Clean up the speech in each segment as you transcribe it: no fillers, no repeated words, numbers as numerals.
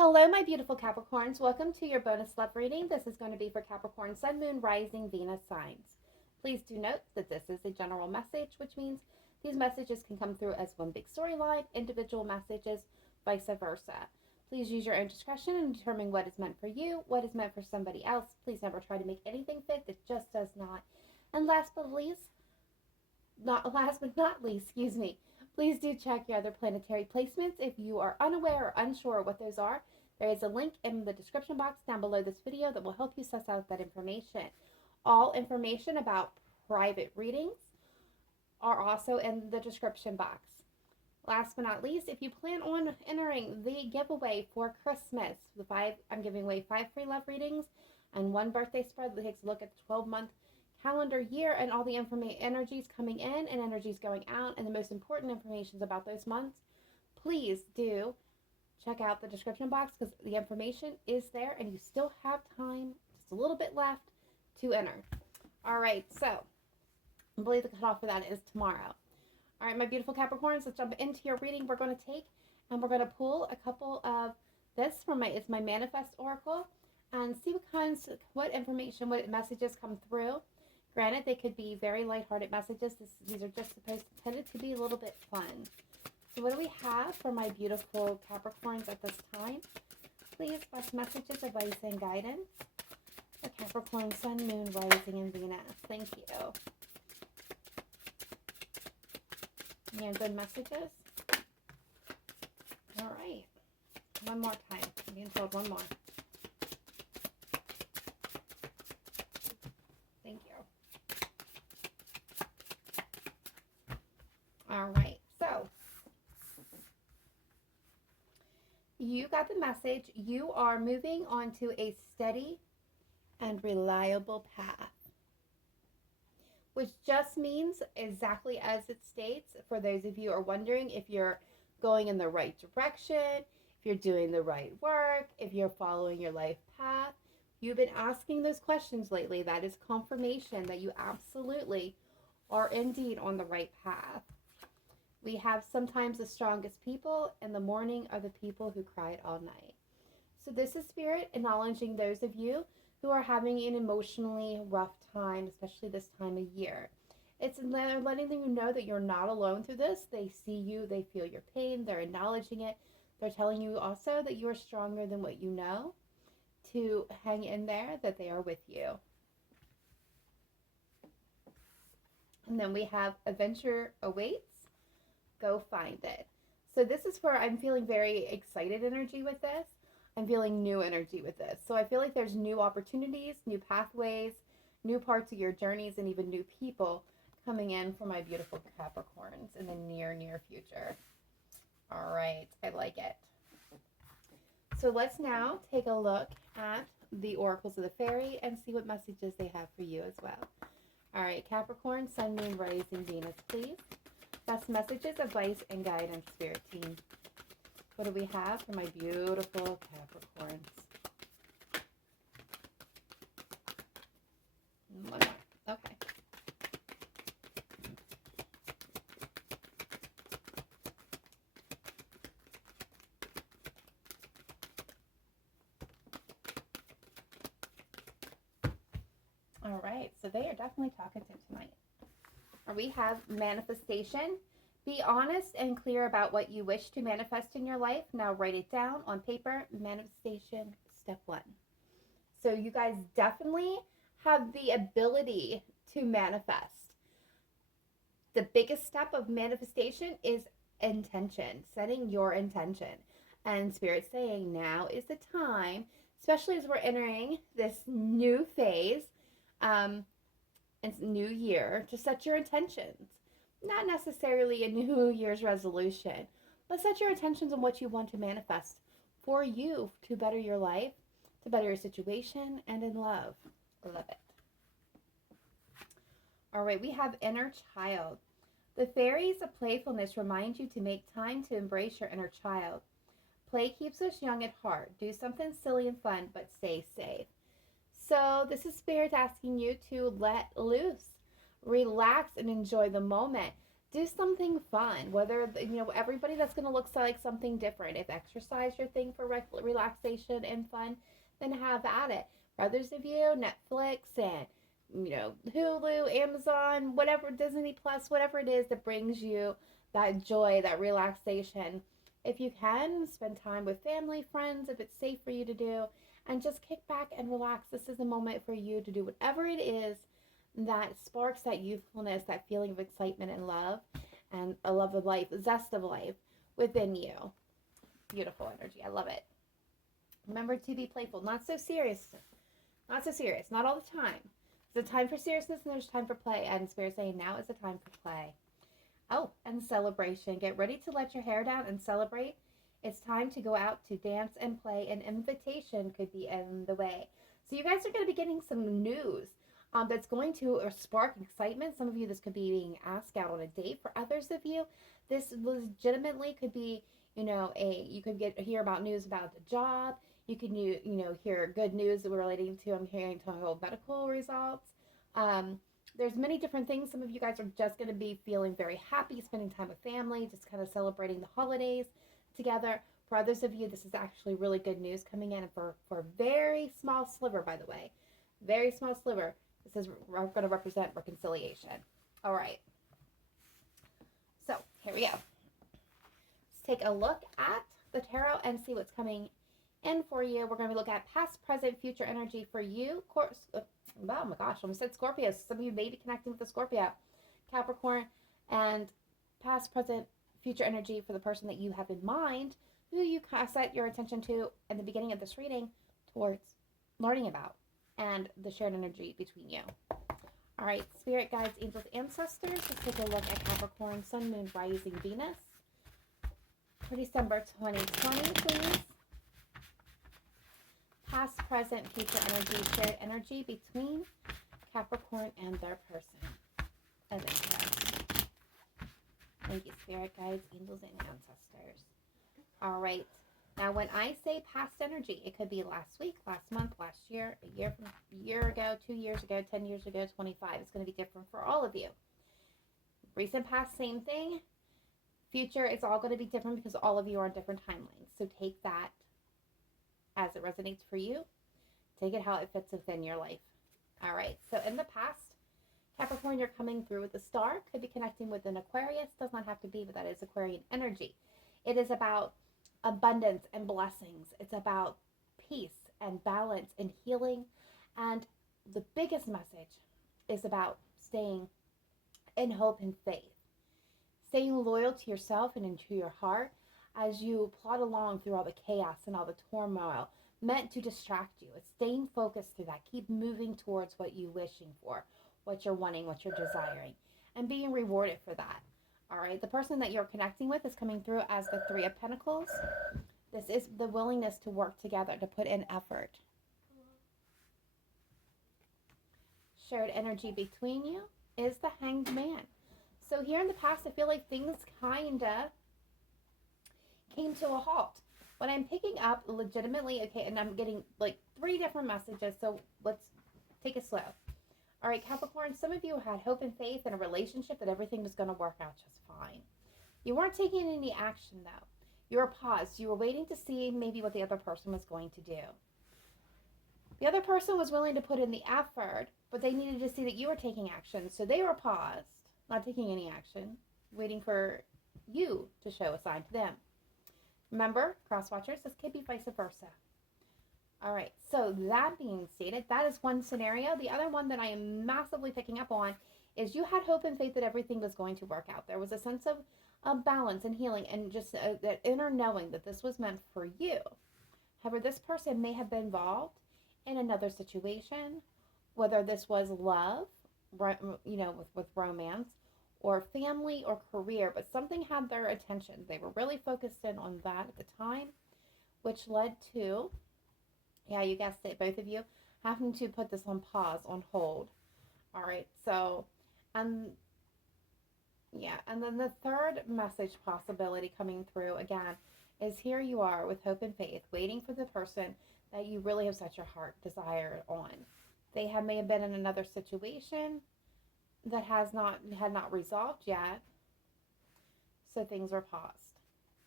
Hello, my beautiful Capricorns. Welcome to your bonus love reading. This is going to be for Capricorn, Sun, Moon, Rising, Venus signs. Please do note that this is a general message, which means these messages can come through as one big storyline, individual messages, vice versa. Please use your own discretion in determining what is meant for you, what is meant for somebody else. Please never try to make anything fit that just does not. And last but not least, please do check your other planetary placements if you are unaware or unsure what those are. There is a link in the description box down below this video that will help you suss out that information. All information about private readings are also in the description box. Last but not least, if you plan on entering the giveaway for Christmas, I'm giving away 5 free love readings and 1 birthday spread that takes a look at the 12-month calendar year and all the energies coming in and energies going out and the most important information about those months. Please do check out the description box because the information is there and you still have time, just a little bit left, to enter. All right, so I believe the cutoff for that is tomorrow. All right, my beautiful Capricorns, let's jump into your reading. We're going to take and we're going to pull a couple of this from it's my Manifest Oracle and see what information, what messages come through. Granted, they could be very lighthearted messages. These are just intended to be a little bit fun. So what do we have for my beautiful Capricorns at this time? Please, best messages, advice, and guidance for Capricorn, Sun, Moon, Rising, and Venus. Thank you. Yeah, good messages. All right. One more time. I'm being told one more. Thank you. All right, so you got the message. You are moving onto a steady and reliable path, which just means exactly as it states. For those of you who are wondering if you're going in the right direction, if you're doing the right work, if you're following your life path, you've been asking those questions lately. That is confirmation that you absolutely are indeed on the right path. We have sometimes the strongest people in the morning are the people who cried all night. So this is Spirit acknowledging those of you who are having an emotionally rough time, especially this time of year. It's letting you know that you're not alone through this. They see you, they feel your pain, they're acknowledging it. They're telling you also that you are stronger than what you know, to hang in there, that they are with you. And then we have Adventure Awaits. Go find it. So this is where I'm feeling very excited energy with this. I'm feeling new energy with this. So I feel like there's new opportunities, new pathways, new parts of your journeys, and even new people coming in for my beautiful Capricorns in the near future. All right, I like it. So let's now take a look at the oracles of the fairy and see what messages they have for you as well. All right, Capricorn, Sun, Moon, Rising, Venus, please. Best messages, advice, and guidance, Spirit team. What do we have for my beautiful Capricorns? One more. Okay. All right, so they are definitely talking to tonight. We have manifestation. Be honest and clear about what you wish to manifest in your life. Now write it down on paper. Manifestation, step 1. So you guys definitely have the ability to manifest. The biggest step of manifestation is intention, setting your intention. And Spirit saying now is the time, especially as we're entering this new phase, it's new year, to set your intentions. Not necessarily a New Year's resolution, but set your intentions on what you want to manifest for you to better your life, to better your situation, and in love. I love it. All right, we have inner child. The fairies of playfulness remind you to make time to embrace your inner child. Play keeps us young at heart. Do something silly and fun, but stay safe. So this is Spirit asking you to let loose, relax, and enjoy the moment. Do something fun. Whether, everybody that's going to look like something different. If exercise your thing for relaxation and fun, then have at it. For others of you, Netflix and, Hulu, Amazon, whatever, Disney Plus, whatever it is that brings you that joy, that relaxation. If you can, spend time with family, friends, if it's safe for you to do, and just kick back and relax. This is a moment for you to do whatever it is that sparks that youthfulness, that feeling of excitement and love, and a love of life, a zest of life within you. Beautiful energy. I love it. Remember to be playful. Not so serious. Not so serious. Not all the time. There's a time for seriousness and there's time for play. And Spirit saying now is the time for play. Oh, and celebration. Get ready to let your hair down and celebrate. It's time to go out to dance and play. An invitation could be in the way. So you guys are going to be getting some news that's going to spark excitement. Some of you, this could be being asked out on a date. For others of you, this legitimately could be, you could hear about news about a job. You could, hear good news relating to, I'm hearing to medical results. There's many different things. Some of you guys are just going to be feeling very happy, spending time with family, just kind of celebrating the holidays together. For others of you, this is actually really good news coming in for a very small sliver, by the way. Very small sliver. This is going to represent reconciliation. All right. So here we go. Let's take a look at the tarot and see what's coming in for you. We're going to look at past, present, future energy for you. Oh my gosh, I almost said Scorpio. Some of you may be connecting with the Scorpio, Capricorn, and past, present, future energy for the person that you have in mind, who you set your attention to in the beginning of this reading towards learning about, and the shared energy between you. All right, spirit guides, angels, ancestors. Let's take a look at Capricorn, Sun, Moon, Rising, Venus for December 2020, please. Past, present, future energy, shared energy between Capricorn and their person of interest. Thank you, spirit guides, angels, and ancestors. All right. Now, when I say past energy, it could be last week, last month, last year, a year ago, 2 years ago, 10 years ago, 25. It's going to be different for all of you. Recent past, same thing. Future, it's all going to be different because all of you are on different timelines. So take that as it resonates for you. Take it how it fits within your life. All right. So in the past, Capricorn, you're coming through with a star. Could be connecting with an Aquarius. Does not have to be, but that is Aquarian energy. It is about abundance and blessings. It's about peace and balance and healing. And the biggest message is about staying in hope and faith. Staying loyal to yourself and into your heart as you plod along through all the chaos and all the turmoil meant to distract you. It's staying focused through that. Keep moving towards what you're wishing for, what you're wanting, what you're desiring, and being rewarded for that. All right, the person that you're connecting with is coming through as the Three of Pentacles. This is the willingness to work together, to put in effort. Shared energy between you is the Hanged Man. So here in the past, I feel like things kind of came to a halt. But I'm picking up legitimately, okay, and I'm getting like 3 different messages, so let's take it slow. All right, Capricorn, some of you had hope and faith in a relationship that everything was going to work out just fine. You weren't taking any action, though. You were paused. You were waiting to see maybe what the other person was going to do. The other person was willing to put in the effort, but they needed to see that you were taking action. So they were paused, not taking any action, waiting for you to show a sign to them. Remember, cross watchers, this could be vice versa. All right, so that being stated, that is one scenario. The other one that I am massively picking up on is you had hope and faith that everything was going to work out. There was a sense of balance and healing and just that inner knowing that this was meant for you. However, this person may have been involved in another situation, whether this was love, with romance, or family or career, but something had their attention. They were really focused in on that at the time, which led to, yeah, you guessed it, both of you, having to put this on pause, on hold. All right, so, and then the third message possibility coming through, again, is here you are with hope and faith, waiting for the person that you really have set your heart desire on. They may have been in another situation that had not resolved yet, So things are paused.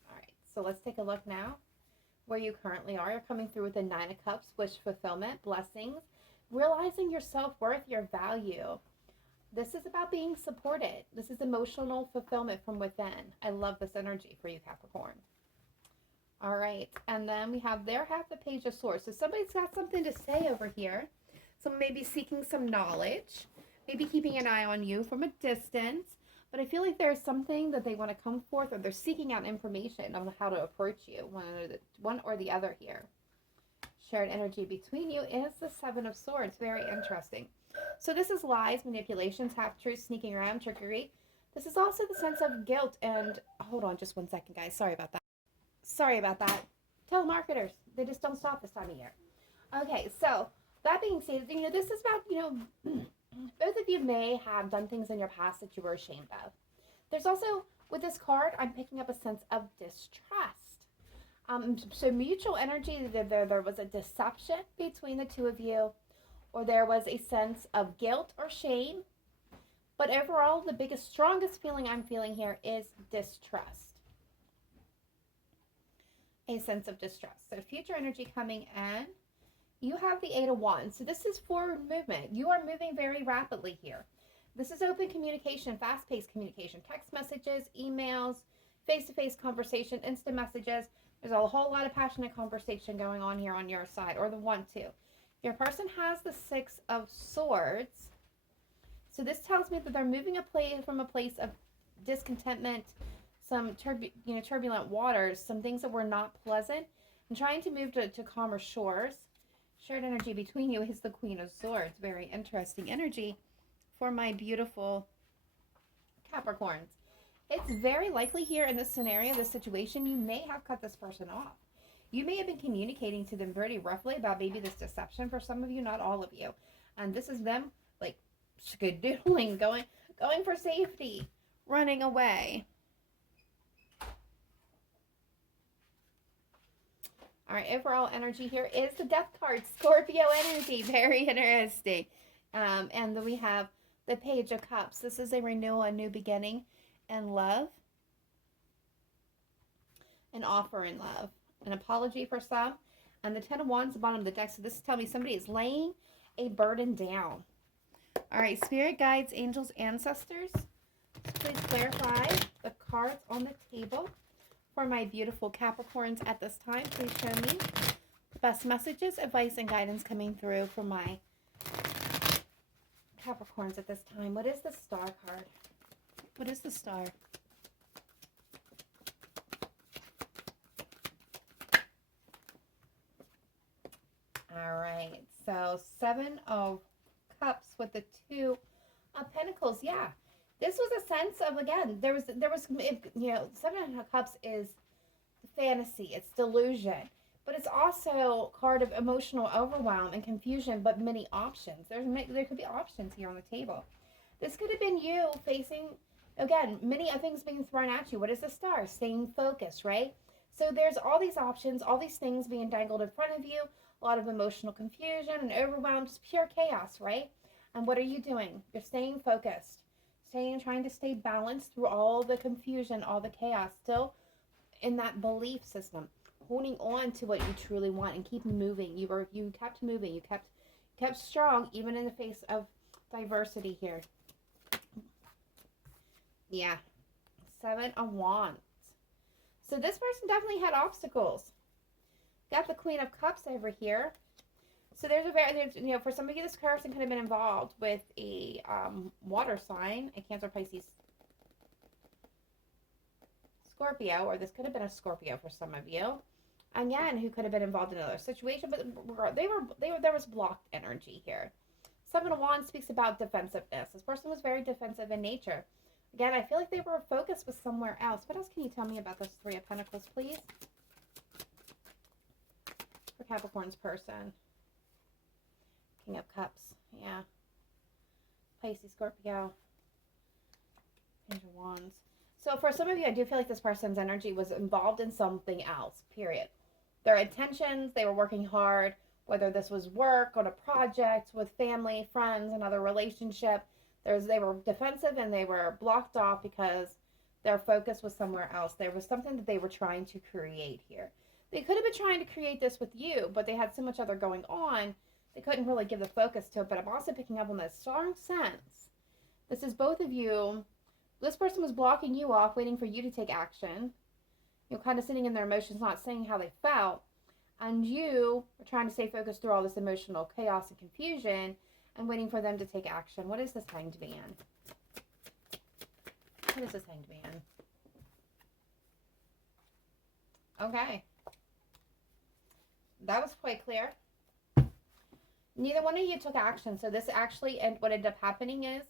All right, so let's take a look now where you currently are. You're coming through with the Nine of Cups, wish fulfillment, blessings, realizing your self-worth, your value. This is about being supported. This is emotional fulfillment from within. I love this energy for you, Capricorn. All right, and then we have the Page of Swords. So somebody's got something to say over here. Someone may be seeking some knowledge, maybe keeping an eye on you from a distance, but I feel like there's something that they want to come forth, or they're seeking out information on how to approach you, one or the other here. Shared energy between you is the Seven of Swords. Very interesting. So this is lies, manipulations, half-truths, sneaking around, trickery. This is also the sense of guilt and... Hold on just one second, guys. Sorry about that. Telemarketers. They just don't stop this time of year. Okay, so that being said, this is about, both of you may have done things in your past that you were ashamed of. There's also, with this card, I'm picking up a sense of distrust. So mutual energy, there was a deception between the two of you, or there was a sense of guilt or shame. But overall, the biggest, strongest feeling I'm feeling here is distrust. A sense of distrust. So future energy coming in. You have the Eight of Wands. So this is forward movement. You are moving very rapidly here. This is open communication, fast-paced communication, text messages, emails, face-to-face conversation, instant messages. There's a whole lot of passionate conversation going on here on your side, or the one, too. Your person has the Six of Swords. So this tells me that they're moving from a place of discontentment, some turbulent waters, some things that were not pleasant, and trying to move to calmer shores. Shared energy between you is the Queen of Swords. Very interesting energy for my beautiful Capricorns. It's very likely here in this scenario, this situation, you may have cut this person off. You may have been communicating to them pretty roughly about maybe this deception for some of you, not all of you. And this is them like skedoodling, going for safety, running away. All right, overall energy here is the Death card, Scorpio energy. Very interesting. And then we have the Page of Cups. This is a renewal, a new beginning, and love. An offer in love. An apology for some. And the Ten of Wands at the bottom of the deck. So this is telling me somebody is laying a burden down. All right, spirit guides, angels, ancestors. Please clarify the cards on the table. For my beautiful Capricorns at this time, please show me the best messages, advice, and guidance coming through for my Capricorns at this time. What is the Star card? What is the Star? All right, so Seven of Cups with the Two of Pentacles. Yeah. This was a sense of, again, there was, Seven of Cups is fantasy, it's delusion, but it's also a card of emotional overwhelm and confusion, but many options. There could be options here on the table. This could have been you facing, again, many things being thrown at you. What is the Star? Staying focused, right? So there's all these options, all these things being dangled in front of you, a lot of emotional confusion and overwhelm, just pure chaos, right? And what are you doing? You're staying focused. Trying to stay balanced through all the confusion, all the chaos, still in that belief system, holding on to what you truly want and keep moving. You kept moving. You kept strong, even in the face of diversity here. Yeah, Seven of Wands. So this person definitely had obstacles. Got the Queen of Cups over here. So there's for some of you, this person could have been involved with a water sign, a Cancer, Pisces, Scorpio, or this could have been a Scorpio for some of you. Again, who could have been involved in another situation, but there was blocked energy here. Seven of Wands speaks about defensiveness. This person was very defensive in nature. Again, I feel like they were focused with somewhere else. What else can you tell me about this Three of Pentacles, please? For Capricorn's person. King of Cups, yeah. Pisces, Scorpio, Page of Wands. So for some of you, I do feel like this person's energy was involved in something else, period. Their intentions, they were working hard, whether this was work, on a project, with family, friends, another relationship. They were defensive and they were blocked off because Their focus was somewhere else. There was something that they were trying to create here. They could have been trying to create this with you, but they had so much other going on, they couldn't really give the focus to it. But I'm also picking up on this strong sense. This is both of you. This person was blocking you off, waiting for you to take action. You're kind of sitting in their emotions, not saying how they felt. And you are trying to stay focused through all this emotional chaos and confusion and waiting for them to take action. What is this Hanged Man? What is this Hanged Man? Okay. That was quite clear. Neither one of you took action. So this actually, and what ended up happening is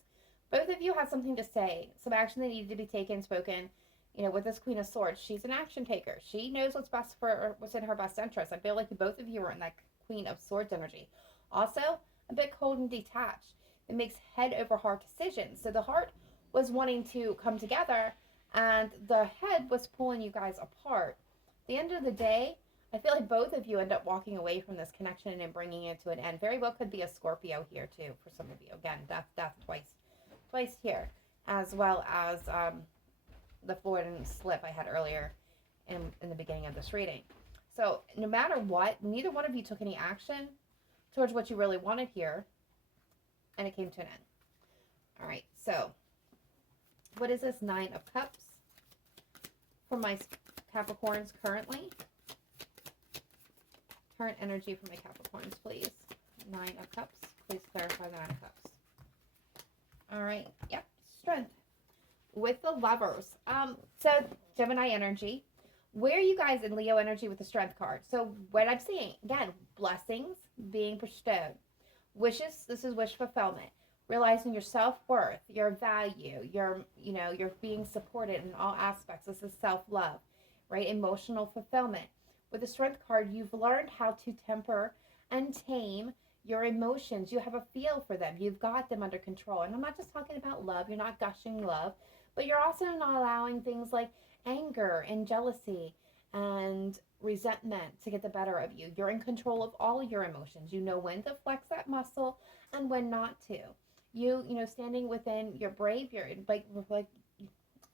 both of you had something to say. Some action that needed to be taken, spoken. You know, with this Queen of Swords, she's an action taker. She knows what's best for, what's in her best interest. I feel like both of you are in that Queen of Swords energy. Also, a bit cold and detached. It makes head over heart decisions. So the heart was wanting to come together, and the head was pulling you guys apart. At the end of the day, I feel like both of you end up walking away from this connection and bringing it to an end. Very well could be a Scorpio here too for some of you. Again, death twice here, as well as the Freudian slip I had earlier in the beginning of this reading. So no matter what, neither one of you took any action towards what you really wanted here, and it came to an end. All right, so what is this Nine of Cups for my Capricorns currently? Current energy for my Capricorns, please. Nine of Cups. Please clarify the Nine of Cups. All right. Yep. Strength. With the Lovers. So Gemini energy. Where are you guys in Leo energy with the Strength card? So what I'm seeing, again, blessings being bestowed. Wishes. This is wish fulfillment. Realizing your self-worth, your value, you're being supported in all aspects. This is self-love, right? Emotional fulfillment. With the Strength card, you've learned how to temper and tame your emotions. You have a feel for them. You've got them under control. And I'm not just talking about love. You're not gushing love. But you're also not allowing things like anger and jealousy and resentment to get the better of you. You're in control of all your emotions. You know when to flex that muscle and when not to. You standing within your brave, you're like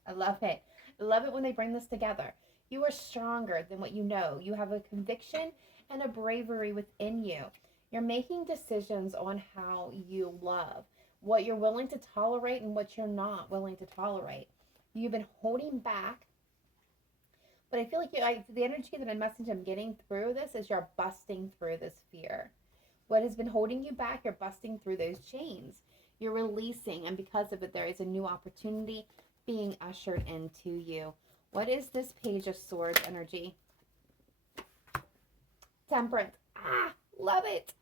I love it. I love it when they bring this together. You are stronger than what you know. You have a conviction and a bravery within you. You're making decisions on how you love, what you're willing to tolerate and what you're not willing to tolerate. You've been holding back, but I feel like the energy that I'm getting through this is you're busting through this fear. What has been holding you back, you're busting through those chains. You're releasing, and because of it, there is a new opportunity being ushered into you. What is this Page of Swords energy? Temperance. Love it.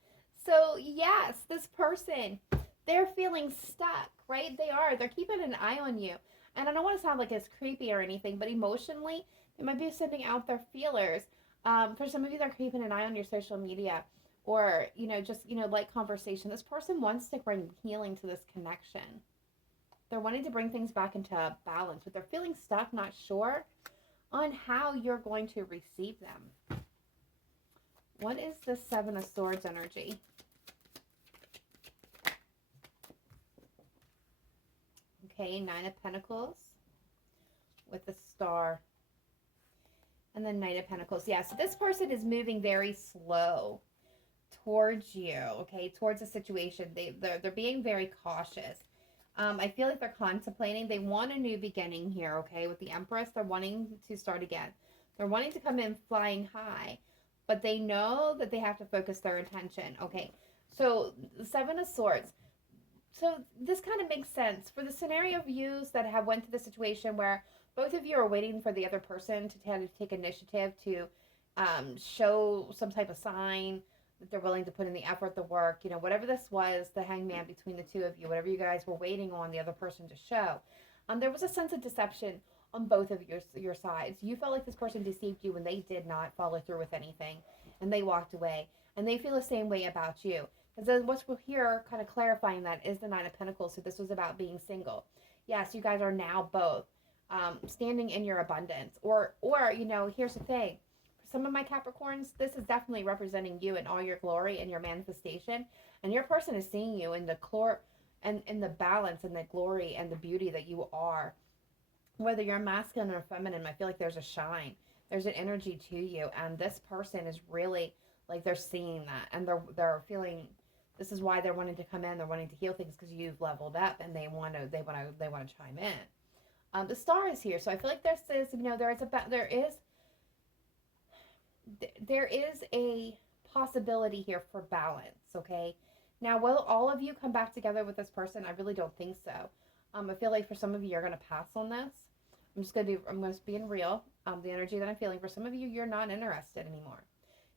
So yes, this person, they're feeling stuck, right? They're keeping an eye on you. And I don't want to sound like it's creepy or anything, but emotionally, they might be sending out their feelers. For some of you, they're keeping an eye on your social media or, light conversation. This person wants to bring healing to this connection. They're wanting to bring things back into balance, but they're feeling stuck, not sure on how you're going to receive them. What is the Seven of Swords energy? Okay, Nine of Pentacles with the Star. And then Knight of Pentacles. Yeah, so this person is moving very slow towards you, okay, towards a situation. They're being very cautious. I feel like they're contemplating. They want a new beginning here, okay? With the Empress, they're wanting to start again. They're wanting to come in flying high, but they know that they have to focus their attention, okay? So the Seven of Swords. So this kind of makes sense. For the scenario of yous that have went through the situation where both of you are waiting for the other person to kind of take initiative to show some type of sign that they're willing to put in the effort, the work, whatever this was, the hangman between the two of you, whatever you guys were waiting on the other person to show. There was a sense of deception on both of your sides. You felt like this person deceived you when they did not follow through with anything, and they walked away, and they feel the same way about you. Because then what's here kind of clarifying that is the Nine of Pentacles. So this was about being single. Yes, you guys are now both standing in your abundance. Or here's the thing. Some of my Capricorns, this is definitely representing you in all your glory and your manifestation. And your person is seeing you in the in the balance and the glory and the beauty that you are. whether you're masculine or feminine, I feel like there's a shine. There's an energy to you, and this person is really like they're seeing that, and they're feeling. This is why they're wanting to come in. They're wanting to heal things because you've leveled up, and they want to chime in. The star is here, so I feel like this is there is a possibility here for balance. Okay, now will all of you come back together with this person? I really don't think so. I feel like for some of you, you're gonna pass on this. I'm just being real. The energy that I'm feeling for some of you, you're not interested anymore.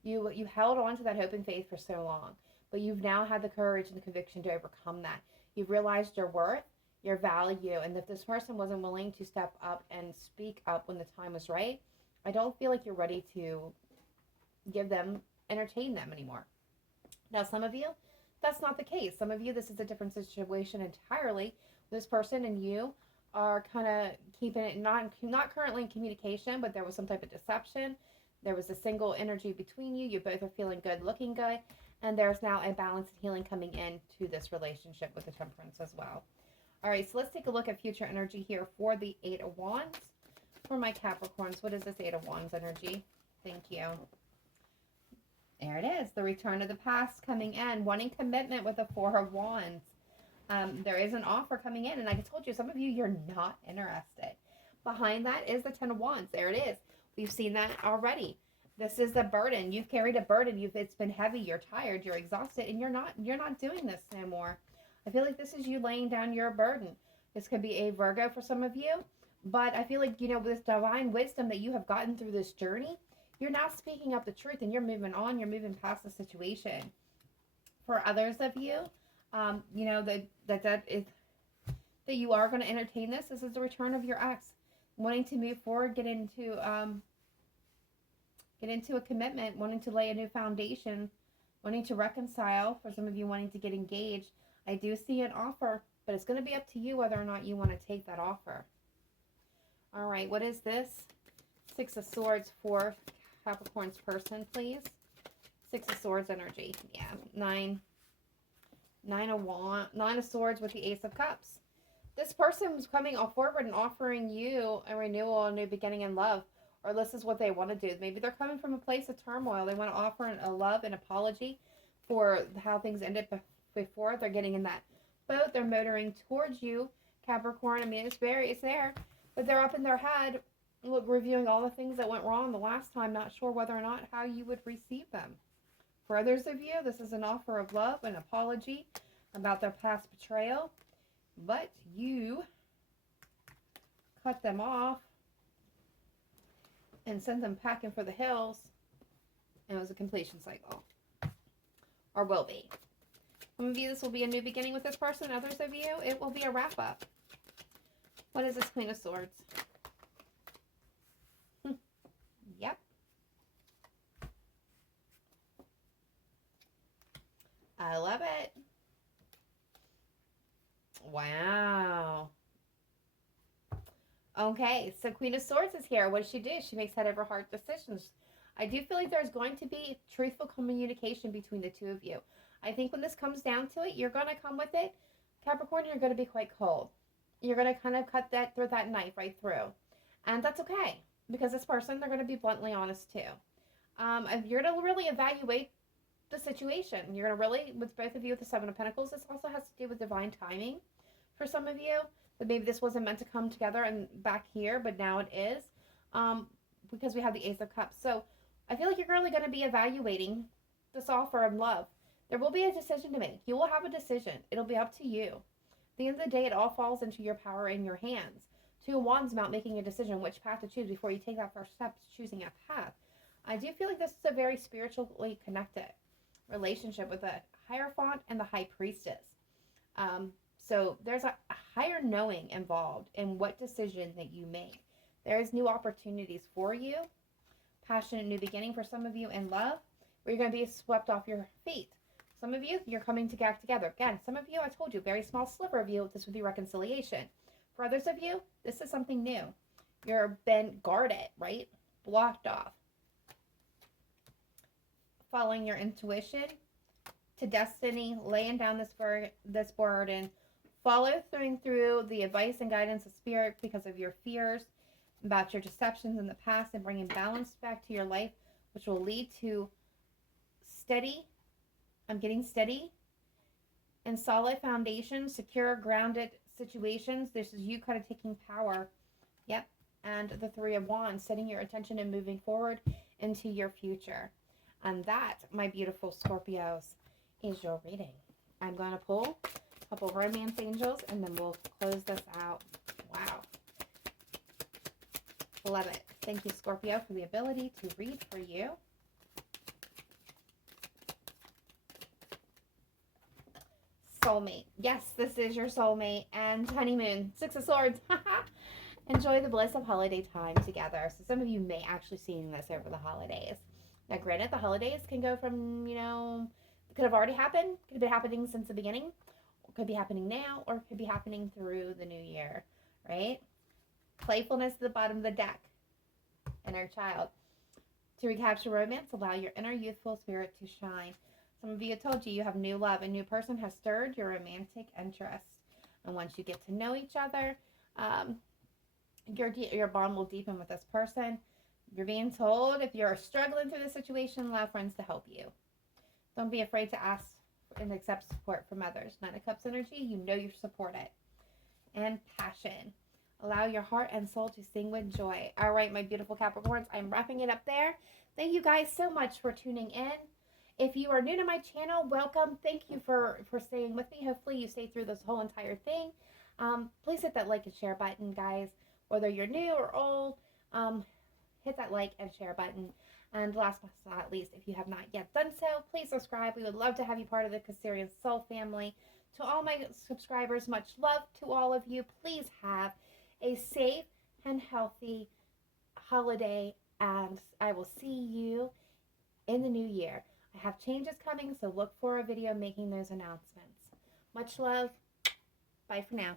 You held on to that hope and faith for so long, but you've now had the courage and the conviction to overcome that. You've realized your worth, your value, and if this person wasn't willing to step up and speak up when the time was right, I don't feel like you're ready to entertain them anymore. Now, some of you, that's not the case. Some of you, this is a different situation entirely. This person and you are kind of keeping it not currently in communication, but there was some type of deception. There was a single energy between you. You both are feeling good, looking good, and there's now a balance and healing coming into this relationship with the Temperance as well. All right, so let's take a look at future energy here for the Eight of Wands. For my Capricorns, what is this Eight of Wands energy? Thank you. There it is, the return of the past coming in, wanting commitment with the Four of Wands. There is an offer coming in, and like I told you, some of you, you're not interested. Behind that is the Ten of Wands. There it is. We've seen that already. This is a burden. You've carried a burden. It's been heavy. You're tired. You're exhausted, and you're not doing this no more. I feel like this is you laying down your burden. This could be a Virgo for some of you, but I feel like, with this divine wisdom that you have gotten through this journey, you're now speaking up the truth, and you're moving on. You're moving past the situation. For others of you, that you are going to entertain this. This is the return of your ex, wanting to move forward, get into a commitment, wanting to lay a new foundation, wanting to reconcile. For some of you, wanting to get engaged. I do see an offer, but it's going to be up to you whether or not you want to take that offer. All right, what is this? Six of Swords for Capricorn's person, please. Six of Swords energy. Yeah, Nine of Swords with the Ace of Cups. This person was coming forward and offering you a renewal, a new beginning in love, or this is what they want to do. Maybe they're coming from a place of turmoil. They want to offer a love and apology for how things ended before. They're getting in that boat. They're motoring towards you, Capricorn. I mean, it's there, but they're up in their head, reviewing all the things that went wrong the last time, not sure whether or not how you would receive them. For others of you, this is an offer of love, an apology about their past betrayal, but you cut them off and sent them packing for the hills, and it was a completion cycle, or will be. Some of you, this will be a new beginning with this person. Others of you, it will be a wrap-up. What is this Queen of Swords? Yep. I love it. Wow. Okay, so Queen of Swords is here. What does she do? She makes head over heart decisions. I do feel like there's going to be truthful communication between the two of you. I think when this comes down to it, you're going to come with it. Capricorn, you're going to be quite cold. You're going to kind of throw that knife right through. And that's okay, because this person, they're going to be bluntly honest too. If you're going to really evaluate the situation, you're going to really, with both of you with the Seven of Pentacles, this also has to do with divine timing for some of you. But maybe this wasn't meant to come together and back here, but now it is, because we have the Ace of Cups. So I feel like you're really going to be evaluating this offer of love. There will be a decision to make. You will have a decision. It'll be up to you. At the end of the day, it all falls into your power in your hands. Two of Wands about making a decision which path to choose before you take that first step to choosing a path. I do feel like this is a very spiritually connected relationship with the Hierophant and the High Priestess. So there's a higher knowing involved in what decision that you make. There's new opportunities for you. Passionate new beginning for some of you in love, where you're going to be swept off your feet. Some of you, you're coming back together. Again, some of you, I told you, very small sliver of you, this would be reconciliation. For others of you, this is something new. You're been guarded, right? Blocked off. Following your intuition to destiny, laying down this burden, Follow through the advice and guidance of spirit because of your fears about your deceptions in the past, and bringing balance back to your life, which will lead to steady, I'm getting steady and solid foundations, secure, grounded situations. This is you kind of taking power. Yep. And the Three of Wands, setting your attention and moving forward into your future. And that, my beautiful Scorpios, is your reading. I'm going to pull a couple of romance angels and then we'll close this out. Wow. Love it. Thank you, Scorpio, for the ability to read for you. Soulmate. Yes, this is your soulmate. And honeymoon. Six of Swords. Enjoy the bliss of holiday time together. So some of you may actually seeing this over the holidays. Now, granted, the holidays can go from, could have already happened, could have been happening since the beginning, could be happening now, or could be happening through the new year, right? Playfulness at the bottom of the deck. Inner child. To recapture romance, allow your inner youthful spirit to shine. Some of you have told you have new love. A new person has stirred your romantic interest. And once you get to know each other, your bond will deepen with this person. You're being told if you're struggling through the situation, allow friends to help you. Don't be afraid to ask and accept support from others. Nine of Cups energy, you know you're supported. And passion. Allow your heart and soul to sing with joy. All right, my beautiful Capricorns, I'm wrapping it up there. Thank you guys so much for tuning in. If you are new to my channel, welcome. Thank you for staying with me. Hopefully you stay through this whole entire thing. Please hit that like and share button, guys. Whether you're new or old, hit that like and share button. And last but not least, if you have not yet done so, please subscribe. We would love to have you part of the Cancerian Soul family. To all my subscribers, much love to all of you. Please have a safe and healthy holiday, and I will see you in the new year. I have changes coming, so look for a video making those announcements. Much love. Bye for now.